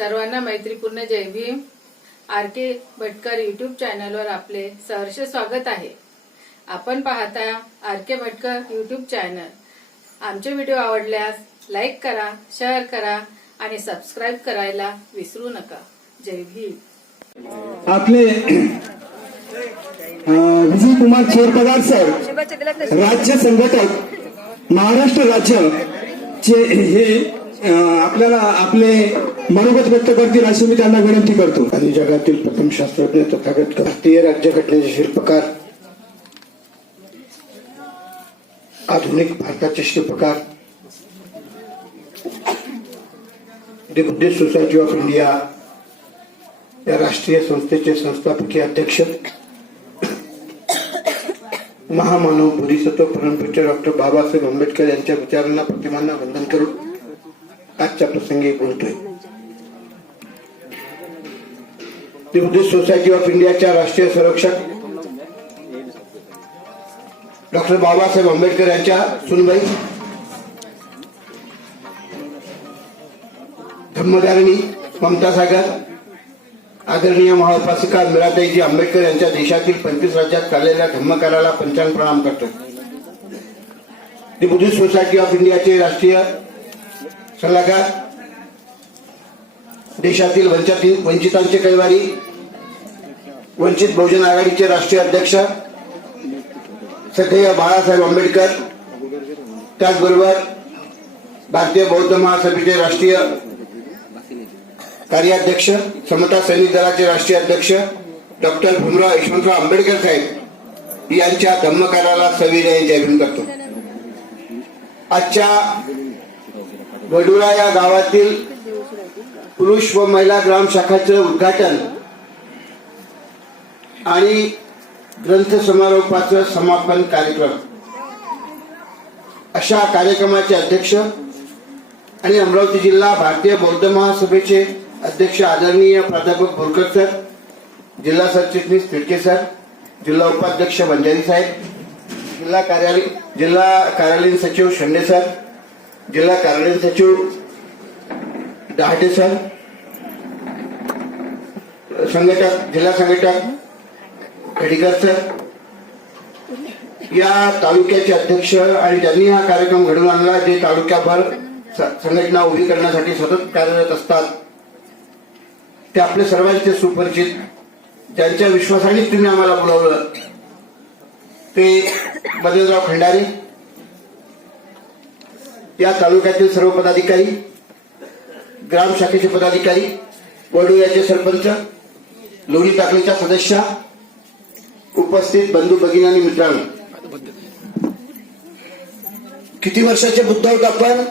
सर्वांना मैत्रीपूर्ण जय Bhim. R K Bhatkar YouTube चॅनलवर आपले सहर्ष स्वागत आहे. आपण पाहता R K Bhatkar YouTube channel आमचे व्हिडिओ आवडल्यास लाईक करा शेअर करा आणि सबस्क्राईब करायला विसरू नका. जय भीम. आपले विजय कुमार चेरपगार सर राज्य संघटक महाराष्ट्र राज्य चे हे आपल्याला आपले मनोगत व्यक्त करतील अशी मी त्यांना विनंती करतो. आणि जगातील प्रथम शास्त्रज्ञ तथागत भारतीय राज्यघटनेचे शिल्पकार आधुनिक भारताचे शिल्पकार the Buddhist society of India या राष्ट्रीय संस्थेचे संस्थापकीय अध्यक्ष महामानव बोधिसत्व परमपीठ डॉक्टर बाबासाहेब आंबेडकर यांच्या विचारांना प्रतिमांना वंदन करून आजच्या प्रसंगी बोलतोय. बुद्धिस्ट सोसायटी ऑफ इंडियाच्या राष्ट्रीय संरक्षक डॉक्टर बाबासाहेब आंबेडकर यांच्या सुनबाई धम्मधारिणी ममता सागर आदरणीय महाउपासिका मीराताईजी आंबेडकर यांच्या देशातील पंचवीस राज्यात चाललेल्या धम्मकाराला पंचांग प्रणाम करतो द बुद्धिस्ट सोसायटी ऑफ इंडियाचे राष्ट्रीय सल्लागार देशातील वंचित वंचितांचे कैवारी वंचित बहुजन आघाडीचे राष्ट्रीय अध्यक्ष सध्या बाळासाहेब आंबेडकर त्याचबरोबर भारतीय बौद्ध महासभेचे राष्ट्रीय कार्याध्यक्ष समता सैनिक दलाचे राष्ट्रीय अध्यक्ष डॉक्टर भीमराव यशवंतराव आंबेडकर साहेब यांच्या धम्मकाराला सविनय जयभीन करतो. आजच्या वडुळा या गावातील पुरुष व महिला ग्राम शाखाचं उद्घाटन आणि ग्रंथ समारोपाचं समापन कार्यक्रम. अशा कार्यक्रमाचे अध्यक्ष आणि अमरावती जिल्हा भारतीय बौद्ध महासभेचे अध्यक्ष आदरणीय प्राध्यापक बोरकर सर जिल्हा सरचिटणीस तिडके सर जिल्हा उपाध्यक्ष बंजारी साहेब जिल्हा कार्यालय जिल्हा कार्यालयीन सचिव शेंडे सर जिल्हा कार्यालयीन सचिव डहाटे सर संघटक जिल्हा संघटक खडीकर सर या तालुक्याचे अध्यक्ष आणि ज्यांनी हा कार्यक्रम घडवून आणला जे तालुक्याभर संघटना उभी करण्यासाठी सतत कार्यरत असतात ते आपले सर्वांचे सुपरिचित ज्यांच्या विश्वासाने तुम्ही आम्हाला बोलावलं ते बदलराव खंडारे या तालुक्यातील सर्व पदाधिकारी ग्राम शाखेचे पदाधिकारी वडोयाचे सरपंच लोणी टाकळीच्या सदस्या उपस्थित बंधू भगिनी आणि मित्रांनो. किती वर्षाचे बुद्ध आहोत आपण?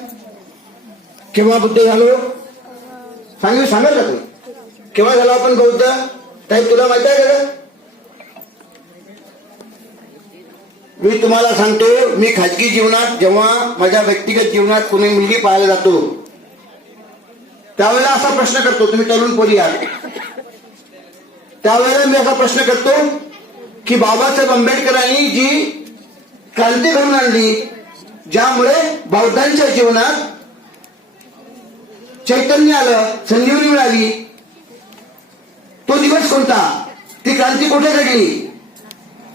केव्हा बुद्ध झालो? सांगू सांगाल का तू केव्हा झालो आपण बौद्ध? काही तुला माहिती आहे का मी तुम्हाला सांगतो मी खाजगी जीवनात जेव्हा माझ्या व्यक्तिगत जीवनात कोणी मुलगी पाहायला जातो त्यावेळेला असा प्रश्न करतो तुम्ही तरुण पोरी आहात. त्यावेळेला मी असा प्रश्न करतो की बाबासाहेब आंबेडकरांनी जी क्रांती घडून आणली ज्यामुळे बौद्धांच्या जीवनात चैतन्य आलं संजीवनी मिळाली तो दिवस कोणता? ती क्रांती कुठे घडली?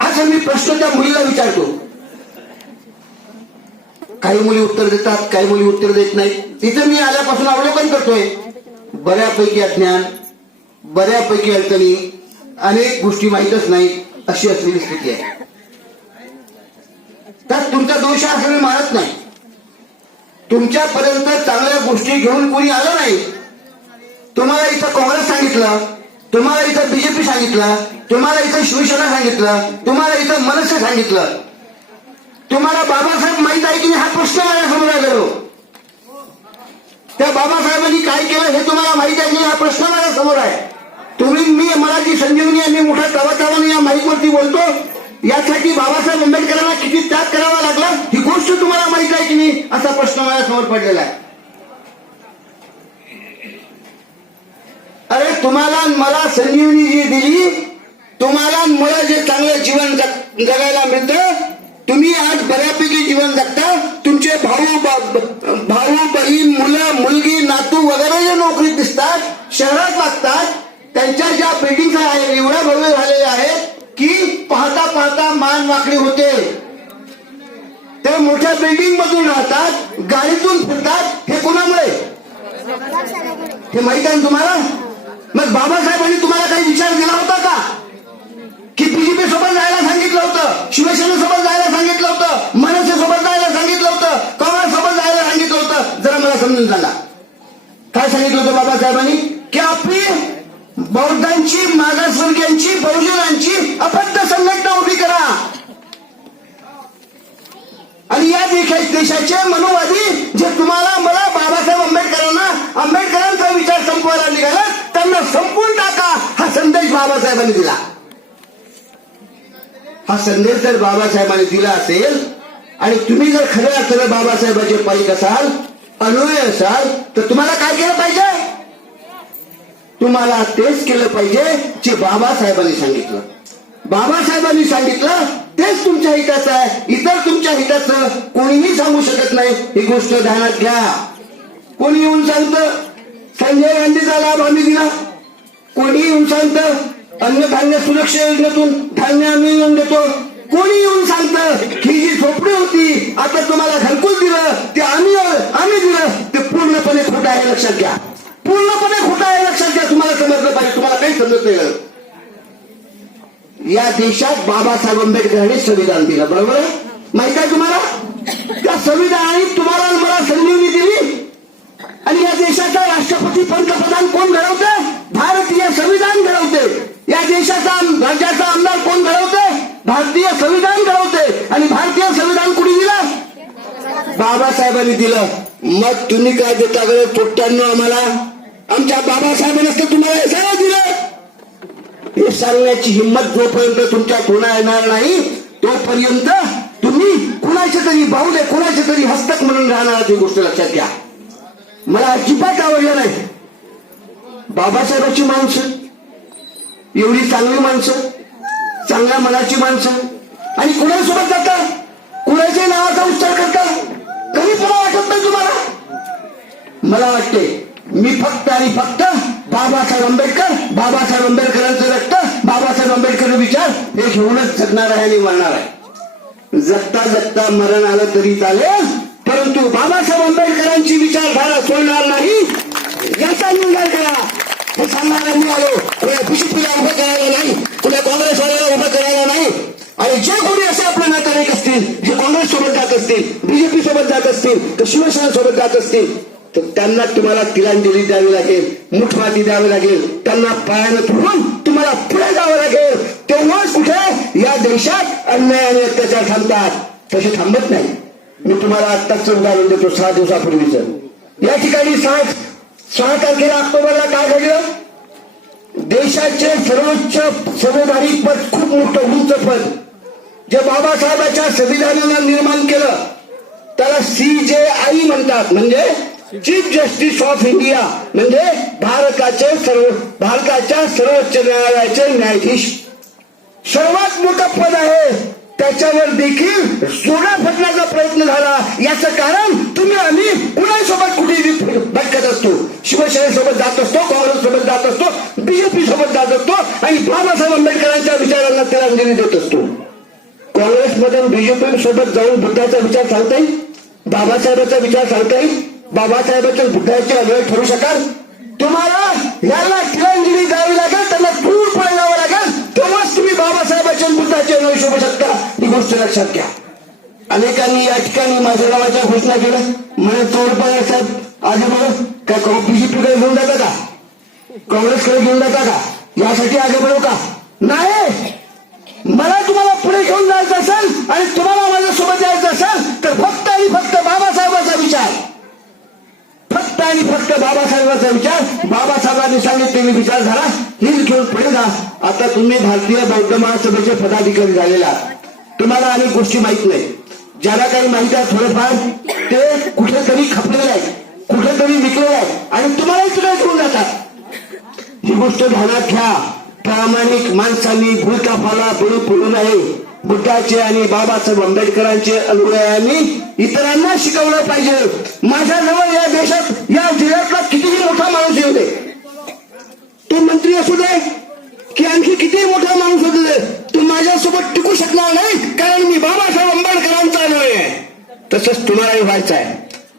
असा मी प्रश्न त्या मुलीला विचारतो. काही मुली उत्तर देतात काही मुली उत्तर देत नाहीत तिथं मी आल्यापासून अवलोकन करतोय. बऱ्यापैकी अज्ञान बऱ्यापैकी अडचणी अनेक गोष्टी माहीतच नाही अशी असलेली स्थिती आहे. तर तुमचा दोष असं मी मानत नाही. तुमच्यापर्यंत चांगल्या गोष्टी घेऊन कोणी आलं नाही. तुम्हाला इथं काँग्रेस सांगितलं तुम्हाला इथं बीजेपी सांगितलं तुम्हाला इथं शिवसेना सांगितलं तुम्हाला इथं मनसे सांगितलं. तुम्हाला बाबासाहेब माहीत आहे की नाही हा प्रश्न माझ्यासमोर आलेलो हो. त्या बाबासाहेबांनी काय केलं हे तुम्हाला माहीत आहे की हा प्रश्न माझ्यासमोर आहे. तुम्ही मी मला जी संजीवनी आहे मी मोठ्या तवातावाने या माईकवरती बोलतो. यासाठी बाबासाहेब आंबेडकरांना किती त्याग करावा लागला ही गोष्ट तुम्हाला माहीत आहे की नाही असा प्रश्न माझ्यासमोर पडलेला आहे. तुम्हाला मला संजीवनी जी दिली तुम्हाला मला जे चांगलं जीवन जग- जगायला मिळतं तुम्ही आज बऱ्यापैकी जीवन जगता. तुमचे भाऊ भाऊ बहीण मुलं मुलगी नातू वगैरे जे नोकरीत दिसतात शहरात वागतात त्यांच्या ज्या बिल्डिंग आहेत एवढ्या भव्य झालेल्या आहेत की पाहता पाहता मान वाकडी होते. ते मोठ्या बिल्डिंग मधून राहतात गाडीतून फिरतात हे कोणामुळे? हे माहीत आहे ना तुम्हाला? मग बाबासाहेबांनी तुम्हाला काही विचार दिला होता का? की बीजेपी सोबत जायला सांगितलं होतं शिवसेने सोबत जायला सांगितलं होतं मनसे सोबत जायला सांगितलं होतं काँग्रेस सोबत जायला सांगितलं होतं? जरा मला समजून सांगा. काय सांगितलं होतं बाबासाहेबांनी? की आपली बौद्धांची मागासवर्गीयांची बहुजनांची अबद्ध संघटना उभी करा. आणि या देशाचे मनोवादी जे तुम्हाला मला बाबासाहेब आंबेडकरांना आंबेडकर संपून टाका. हा संदेश बाबासाहेबांनी दिला. हा संदेश जर बाबासाहेबांनी दिला असेल आणि तुम्ही जर खऱ्या अर्थानं बाबासाहेबांचे पाईक असाल अनुय असाल तर तुम्हाला काय केलं पाहिजे? तुम्हाला तेच केलं पाहिजे जे बाबासाहेबांनी सांगितलं. बाबासाहेबांनी सांगितलं तेच तुमच्या हिताचं आहे. इतर तुमच्या हिताचं कोणीही सांगू शकत नाही. ही गोष्ट ध्यानात घ्या. कोणी येऊन सांगतं संजय गांधीचा लाभ आम्ही दिला. कोणी येऊन सांगतं अन्नधान्य सुरक्षा योजनेतून धान्य आम्ही येऊन देतो. कोणी येऊन सांगतं ही जी झोपडी होती आता तुम्हाला घरकुल दिलं ते आम्ही आम्ही दिलं. ते पूर्णपणे खोटं आहे लक्षात घ्या. पूर्णपणे खोटं आहे लक्षात घ्या. तुम्हाला समजलं पाहिजे तुम्हाला काही समजत नाही. या देशात बाबासाहेब आंबेडकरांनी संविधान दिलं बरोबर? आहे माहीत आहे तुम्हाला? त्या संविधानाने तुम्हाला मला संजीवनी दिली आणि या देशाचा राष्ट्रपती पंतप्रधान कोण घडवते? भारतीय संविधान घडवते. या देशाचा राज्याचा आमदार कोण घडवते? भारतीय संविधान घडवते. आणि भारतीय संविधान कुणी दिलं? बाबासाहेबांनी दिलं. मग तुम्ही काय देता गरज पोट्ट्यांनो आम्हाला. आमच्या बाबासाहेबांनाच तर तुम्हाला हे सगळं दिलं. हे सांगण्याची हिंमत जोपर्यंत तुमच्या कोणा येणार नाही तोपर्यंत तुम्ही कुणाच्या तरी बाहुले कुणाच्या तरी हस्तक म्हणून राहणार ही गोष्ट लक्षात घ्या. मला अजिबात आवडलं नाही. बाबासाहेबांची माणसं एवढी चांगली माणसं चांगल्या मनाची माणसं. आणि कुणासोबत जाता? कुणाच्या नावाचा उच्चार करता? कधी पुन्हा वाटत नाही तुम्हाला? मला वाटते मी फक्त आणि फक्त बाबासाहेब आंबेडकर बाबासाहेब आंबेडकरांचं रक्त बाबासाहेब आंबेडकर विचार हे घेऊनच जगणार आहे आणि मरणार आहे. जगता जगता मरण आलं तरी चालेल. परंतु बाबासाहेब आंबेडकरांची विचारधारा सोडणार नाही याचा निर्णय करा हे सांगायला मी आलो कोणा बीजेपीला उभं करायला नाही कुणा काँग्रेसवाल्याला उभं करायला नाही. आणि जे कोणी असे आपले नातेवाईक असतील जे काँग्रेस सोबत जात असतील बीजेपी सोबत जात असतील तर शिवसेना सोबत जात असतील तर त्यांना तुम्हाला तिलांजली द्यावी लागेल मुठमाती द्यावी लागेल. त्यांना पायानं धरून तुम्हाला पुढे जावं लागेल. तेव्हाच कुठे या देशात अन्याय आणि अत्याचार थांबतात. तसे थांबत नाही. मी तुम्हाला आत्ताच उदाहरण देतो सहा दिवसापूर्वीच. या ठिकाणी सहा सहा तारखेला ऑक्टोबरला काय घडलं? देशाचे सर्वोच्च सभोधारी पद खूप मोठं उंच पद. जे बाबासाहेबांच्या संविधानानं निर्माण केलं त्याला सी जे आई म्हणतात. म्हणजे चीफ जस्टिस ऑफ इंडिया. म्हणजे भारताचे सर्व भारताच्या सर्वोच्च न्यायालयाचे न्यायाधीश. सर्वात मोठं पद आहे. त्याच्यावर देखील जोडा फटण्याचा प्रयत्न झाला. याचं कारण तुम्ही आम्ही कुणासोबत कुठेही भटकत असतो. शिवसेनेसोबत जात असतो काँग्रेस सोबत जात असतो बीजेपी सोबत जात असतो आणि बाबासाहेब आंबेडकरांच्या विचारांना तिलांजली देत असतो. काँग्रेसमधून बीजेपी सोबत जाऊन बुद्धाचा विचार सांगता येईल बाबासाहेबांचा विचार सांगता येईल बाबासाहेबांच्या बुद्धाची अवयव ठरू शकाल? तुम्हाला याला तिलांजली द्यावी लागेल त्यांना दूर पुढे लक्षात घ्या. अनेकांनी या ठिकाणी माझ्या नावाच्या घोषणा केल्या. म्हणे तोडपणे साहेब. आधी बघ काय बीजेपीकडे घेऊन जाता का? काँग्रेसकडे घेऊन जाता का? यासाठी आगे बढू का? नाही. मला तुम्हाला पुढे घेऊन जायचं असेल आणि तुम्हाला माझ्यासोबत यायचं असेल तर फक्त आणि फक्त बाबासाहेबांचा विचार. फक्त आणि फक्त बाबासाहेबांचा विचार. बाबासाहेबांनी सांगितलेले विचार झाला हीच घेऊन पुढे जा. आता तुम्ही भारतीय बौद्ध महासभेचे पदाधिकारी झालेला आहात. तुम्हाला अनेक गोष्टी माहीत नाही. ज्याला काही माहिती आहे थोडंफार ते कुठेतरी खपलेलं आहे कुठेतरी विकलेलं आहे आणि तुम्हालाही तिकडे घेऊन जातात. ही गोष्ट ध्यानात घ्या. प्रामाणिक माणसांनी भूलकापाला बळी पडू नये. बुद्धाचे आणि बाबासाहेब आंबेडकरांचे अनुयायांनी इतरांना शिकवलं पाहिजे. माझ्याजवळ या देशात या जिल्ह्यातला कितीही मोठा माणूस येऊ दे. तो मंत्री असू दे की आणखी कितीही मोठा माणूस असू दे माझ्यासोबत टिकू शकणार नाही कारण मी बाबासाहेब आंबेडकरांचा आहे तसंच तुम्हालाही व्हायचं आहे.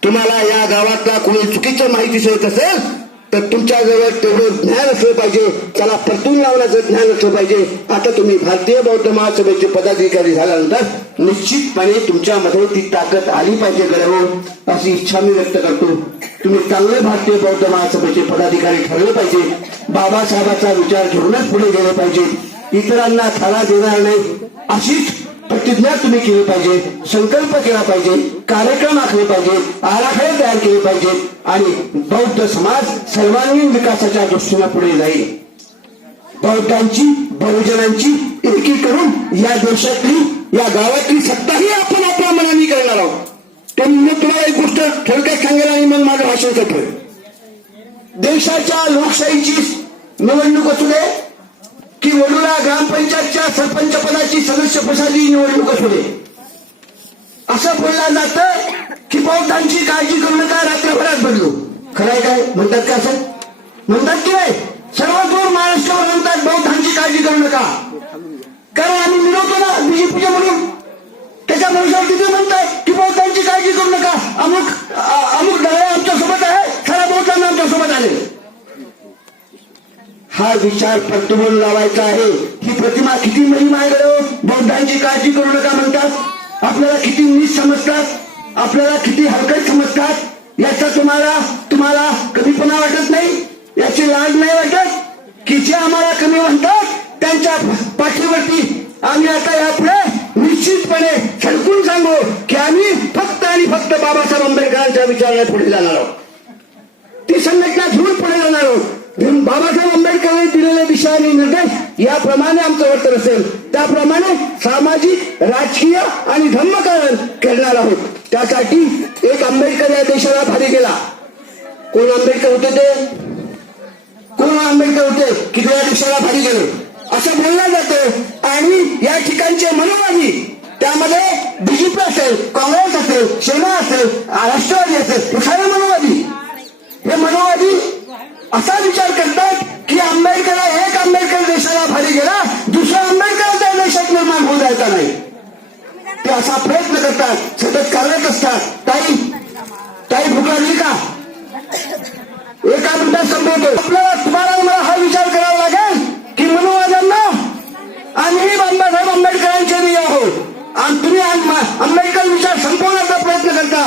तुम्हाला या गावातला कोणी चुकीचं माहिती सांगत असेल तर तुमच्याजवळ तेवढं ज्ञान असलं पाहिजे. त्याला परतून लावण्याचं ज्ञान असलं पाहिजे. आता तुम्ही भारतीय बौद्ध महासभेचे पदाधिकारी झाल्यानंतर निश्चितपणे तुमच्यामध्ये ती ताकद आली पाहिजे गडव अशी इच्छा मी व्यक्त करतो. तुम्ही चांगले भारतीय बौद्ध महासभेचे पदाधिकारी ठरले पाहिजे. बाबासाहेबाचा विचार घेऊनच पुढे गेले पाहिजे. इतरांना थारा देणार नाही. अशीच प्रतिज्ञा तुम्ही केली पाहिजे संकल्प केला पाहिजे कार्यक्रम आखले पाहिजे आराखडे तयार केले पाहिजे आणि बौद्ध समाज सर्वांगीण विकासाच्या दृष्टीने पुढे जाईल. बौद्धांची बहुजनांची एकी करून या देशातली या गावातली सत्ताही आपण आपल्या मनाने करणार आहोत. तर मी म्हणजे तुम्हाला एक गोष्ट थोडक्यात सांगेल आणि मग माझं भाषण करतोय. देशाच्या लोकशाहीची निवडणूक असू दे की वडोदरा ग्रामपंचायतच्या सरपंच पदाची सदस्य पदाची निवडणूक असू दे असं बोललं जातं की बौद्धांची काळजी करू नका रात्रभरात बदलू. खरं आहे काय? म्हणतात का असं? म्हणतात की नाही? सर्वदूर महाराष्ट्रावर म्हणतात बौद्धांची काळजी करू नका. कारण आम्ही मिळवतो ना बीजेपीचे म्हणून. त्याच्या भरोशावर तिथे म्हणताय की बौद्धांची काळजी करू नका. अमुक अमुक डाळे आमच्यासोबत आहे खरा बौद्धांना आमच्यासोबत आले हा विचार परतवून लावायचा आहे. ही प्रतिमा किती महिमा आहे गं? हो? बौद्धांची काळजी करू नका म्हणतात. आपल्याला किती नीच समजतात. आपल्याला किती हलकट समजतात. याचा तुम्हाला तुम्हाला कमीपणा वाटत नाही? याची लाज नाही वाटत? की जे आम्हाला कमी म्हणतात त्यांच्या पाठीवरती आम्ही आता यापुढे निश्चितपणे सडकून सांगू की आम्ही फक्त आणि फक्त बाबासाहेब आंबेडकरांच्या विचाराने पुढे जाणार आहोत. ती संघटना घेऊन पुढे जाणार आहोत. बाबासाहेब आंबेडकरांनी दिलेले दिशा आणि निर्देश याप्रमाणे आमचं वर्तन असेल. त्याप्रमाणे सामाजिक राजकीय आणि धर्मकरण करणार आहोत. त्यासाठी एक आंबेडकर या देशाला भारी गेला कोण आंबेडकर होते ते? कोण आंबेडकर होते? की ते या देशाला भारी गेले असं बोललं जातं. आणि या ठिकाणचे मनोवादी त्यामध्ये बीजेपी असेल काँग्रेस असेल सेना असेल राष्ट्रवादी असेल हे सारे मनोवादी. हे मनोवादी असा विचार करतात की आंबेडकर एक आंबेडकर देशाला भारी गेला दुसरा आंबेडकर त्या देशात निर्माण होऊ द्यायचा नाही. ते असा प्रयत्न करतात सतत कार्यरत असतात. ताई ताई भूक लागली का? एका मिनिटात संपवतो. आपल्याला तुम्हाला मला हा विचार करावा लागेल की मनोवाद्यांना आम्ही बाबासाहेब आंबेडकरांचे नाही आहोत. आणि तुम्ही आंबेडकर विचार संपवण्याचा प्रयत्न करता.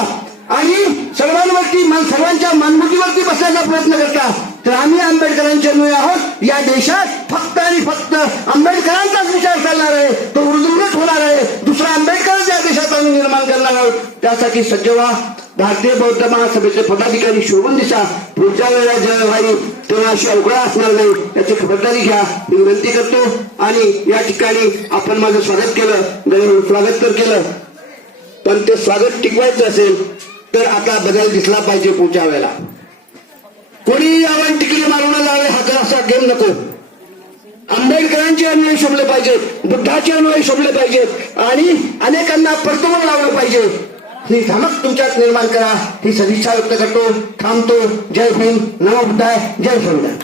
आणि सर्वांवरती सर्वांच्या मानमुठीवरती बसण्याचा प्रयत्न करता. तर आम्ही आंबेडकरांच्या नाही आहोत. या देशात फक्त आणि फक्त आंबेडकरांचाच विचार चालणार आहे. तो उर्दुंगत होणार आहे. दुसरा आंबेडकरच या देशात आम्ही निर्माण करणार आहोत. त्यासाठी सज्जवा भारतीय बौद्ध महासभेचे पदाधिकारी शोभन दिसा पुढच्या वेळेला जेव्हा व्हावी. तेव्हा अशी अवघडा असणार नाही. याची खबरदारी घ्या. मी विनंती करतो. आणि या ठिकाणी आपण माझं स्वागत केलं. स्वागत तर केलं. पण ते स्वागत टिकवायचं असेल तर आता बदल दिसला पाहिजे पुढच्या वेळेला. कोणी यावर टिकली मारून लावले हा तर असा गेम नको. आंबेडकरांचे अन्वय शोभले पाहिजेत बुद्धाचे अन्वय शोभले पाहिजेत आणि अनेकांना परतवून लावलं पाहिजे. ही धमक तुमच्यात निर्माण करा ही सदिच्छा व्यक्त करतो थांबतो. जय भीम नमो बुद्धाय जय संविधान